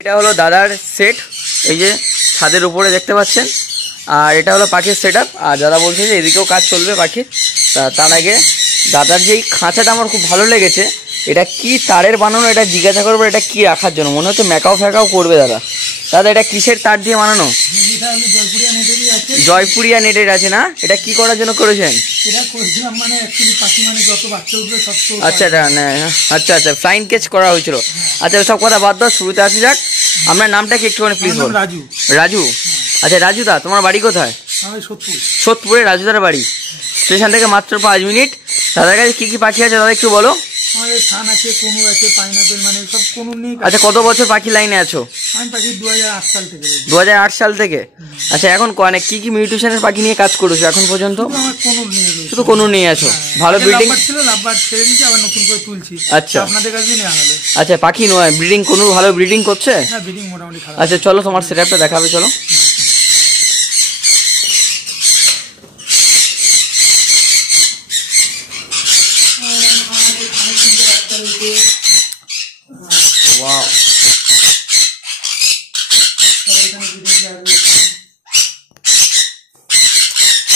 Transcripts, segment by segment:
এটা হলো দাদার সেট, এই যে ছাদের উপরে দেখতে পাচ্ছেন। আর এটা হলো পাখির সেট আপ। আর দাদা বলছে যে এদিকেও কাজ চলবে পাখির। তার আগে দাদার যেই খাঁচাটা আমার খুব ভালো লেগেছে, এটা কি তারের বানানো, এটা জিজ্ঞাসা করবো এটা কি রাখার জন্য। মনে হচ্ছে ম্যাকাও ফ্যাকাও করবে দাদা। দাদা এটা কিসের তার দিয়ে বানানো? জয়পুরিয়া নেটের আছে না? এটা কি করার জন্য করেছেন? আচ্ছা আচ্ছা আচ্ছা, ফ্লাইং ক্যাচ করা হয়েছিল। আচ্ছা সব কথা বাদ দাও, শুরুতে আসা যাক। আপনার নামটা কি একটুখানি প্লিজ বলুন। রাজু। রাজু, আচ্ছা রাজু দা, তোমার বাড়ি কোথায়? সোদপুরে রাজুদার বাড়ি। স্টেশন থেকে মাত্র 5 মিনিট। দাদার কাছে কি কি পাখি আছে দাদা একটু বলো। আচ্ছা কত বছর পাখি লাইনে আছো? 2008 সাল থেকে। আচ্ছা এখন কি কি মিউটেশনের পাখি নিয়ে কাজ করেছো এখন পর্যন্ত? শুধু কোনুর নিয়ে আছো। ভালো ব্রিডিং? আচ্ছা আচ্ছা, পাখি নয় ব্রিডিং, কোনুর ভালো ব্রিডিং করছে? আচ্ছা চলো তোমার সেটআপটা দেখাবে, চলো। ওয়াও,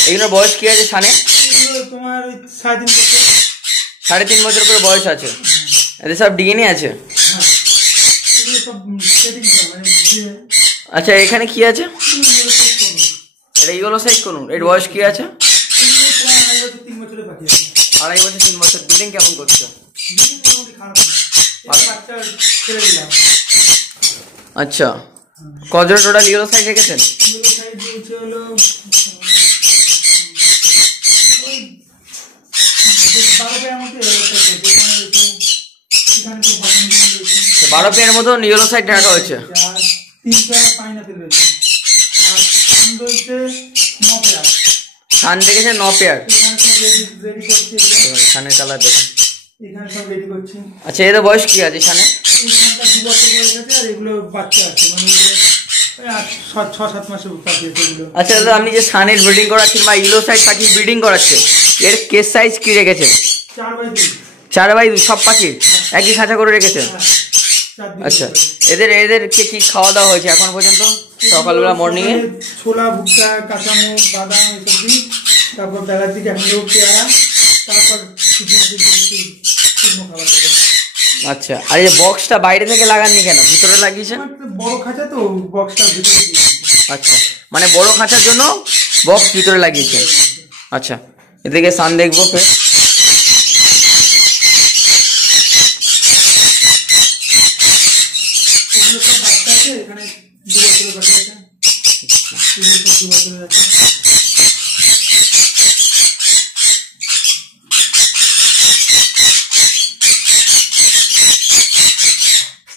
এগুলোর বয়স কি আছে ছানে? তোমার 3.5 বছর। 3.5 বছর করে বয়স আছে। এদের সব ডিএনএ আছে। আচ্ছা এখানে কি আছে? এটা ইয়েলো সাইড কোনুর। এর বয়স কি আছে? 2.5 বছর 3 বছর। ব্রিডিং কেমন করছে? আচ্ছা কতটা টোটাল ইয়েলো সাইড রেখেছেন? বারো পেয়ার মতো ইয়েলো সাইড রাখা হয়েছে। ছান রেখেছে 9 পেয়ার। ছানের কালার দেখুন। আচ্ছা এদের বয়স কি আছে ছানে? আচ্ছা দাদা আপনি যে ছানের ব্রিডিং করাচ্ছেন বা ইয়েলো সাইড পাখি ব্রিডিং করাচ্ছে, এর কেস সাইজ কি রেখেছেন? 4x2 সব পাখির একই খাঁচা করে রেখেছেন? আচ্ছা এদেরকে কি খাওয়া দাওয়া হয়েছে এখন পর্যন্ত সকালবেলা মর্নিং এ? ছোলা, ভুট্টা, কাঁচামরিচ, বাদাম এসব দিই। তারপর বেলার দিকে পেয়ারা, তারপর আচ্ছা আর এই বক্সটা বাইরে থেকে লাগাননি কেন, ভিতরে লাগিয়েছেন? বড় খাঁচা তো, বক্সটা ভিতরে। আচ্ছা মানে বড় খাঁচার জন্য বক্স ভিতরে লাগিয়েছেন। আচ্ছা এদিকে সান দেখবো ফের। এখানে 2 বছরের বাচ্চা আছে। 2 বছরের আছে।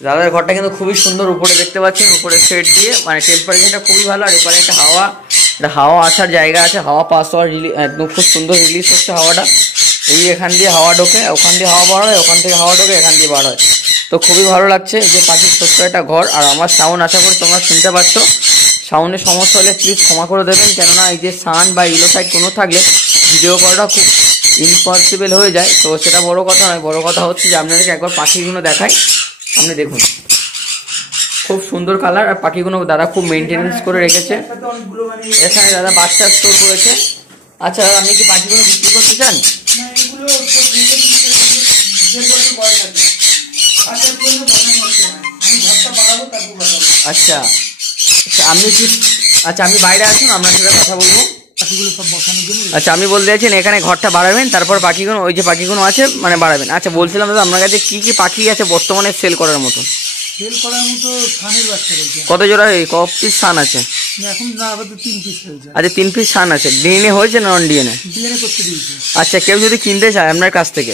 দাদার ঘরটা কিন্তু খুবই সুন্দর। উপরে দেখতে পাচ্ছেন, উপরে সেট দিয়ে, মানে টেম্পারেচারটা খুবই ভালো। আর এপারে একটা হাওয়া আসার জায়গা আছে, হাওয়া পাস হওয়ার একদম খুব সুন্দর রিলিজ হচ্ছে হাওয়াটা। এই এখান দিয়ে হাওয়া ঢোকে, ওখান দিয়ে হাওয়া বার হয়, ওখান থেকে হাওয়া ঢোকে, এখান দিয়ে বার হয়। তো খুবই ভালো লাগছে যে পাখির ছোট্ট একটা ঘর। আর আমার সাউন্ড আশা করি তোমরা শুনতে পাচ্ছ। সাউন্ডের সমস্যা হলে প্লিজ ক্ষমা করে দেবেন, কেননা এই যে সান বা ইয়েলো সাইড কোনো থাকলে ভিডিও করাটা খুব ইম্পসিবল হয়ে যায়। তো সেটা বড় কথা নয়, বড় কথা হচ্ছে যে আপনাদেরকে একবার পাখিগুলো দেখাই। আপনি দেখুন খুব সুন্দর কালার। আর পাখিগুলো দাদা খুব মেনটেনেন্স করে রেখেছে। এখানে দাদা বাচ্চা স্টোর করেছে। আচ্ছা দাদা আপনি কি পাখিগুলো বিক্রি করতে চান? আচ্ছা আপনি কি, আচ্ছা আপনি বাইরে আসুন, আপনার সাথে কথা বলবো। আচ্ছা আমি বলতে চাইছেন এখানে ঘরটা বাড়াবেন, তারপর পাখিগুলো ওই যে পাখিগুলো আছে মানে বাড়াবেন। আচ্ছা বলছিলাম দাদা আপনার কাছে কি কি পাখি আছে বর্তমানে সেল করার মতো? ছানের বাচ্চা রয়েছে। কত জোড়া, ক পিস ছান আছে? এখন 3 পিস হয়েছে। আচ্ছা 3 পিস ছান আছে। ডিএনএ হয়েছে না নন ডিএনএ? ডিএনএ করতে দিয়েছি। আচ্ছা কেউ যদি কিনতে চায় আপনার কাছ থেকে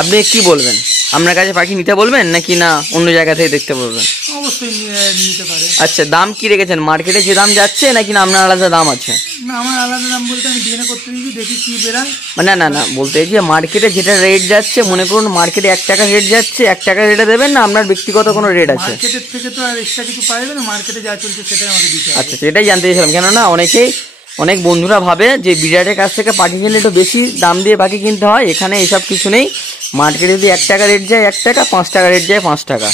আপনি কি বলবেন? আপনার কাছে পাখি নিতে বলবেন নাকি না অন্য জায়গা থেকে দেখতে বলবেন? অবশ্যই নিতে পারে। আচ্ছা দাম কি রেখেছেন? মার্কেটে যে দাম যাচ্ছে নাকি না আপনার আলাদা দাম আছে? না আমার আলাদা দাম বলতে আমি ডিএনএ করতে দিয়েছি, দেখি কি বেরায়। না বলতে যে মার্কেটে যেটা রেট যাচ্ছে, মনে করুন মার্কেটে 1 টাকা রেট যাচ্ছে, 1 টাকা রেটে দেবেন না আপনার ব্যক্তিগত কোনো রেট আছে? মার্কেটের থেকে তো আর এক্সট্রা কিছু পাইবে না, মার্কেটে যা চলছে সেটাই আমাকে দিতে হবে। আচ্ছা সেটাই জানতে চাইছিলাম, কেননা অনেক বন্ধুরা ভাবে যে বিরাটের কাছ থেকে পাখি কিনলে একটু বেশি দাম দিয়ে পাখি কিনতে হয়। এখানে এসব কিছু নেই। মার্কেটে যদি 1 টাকা রেট যায় 1 টাকা, 5 টাকা রেট যায় 5 টাকা।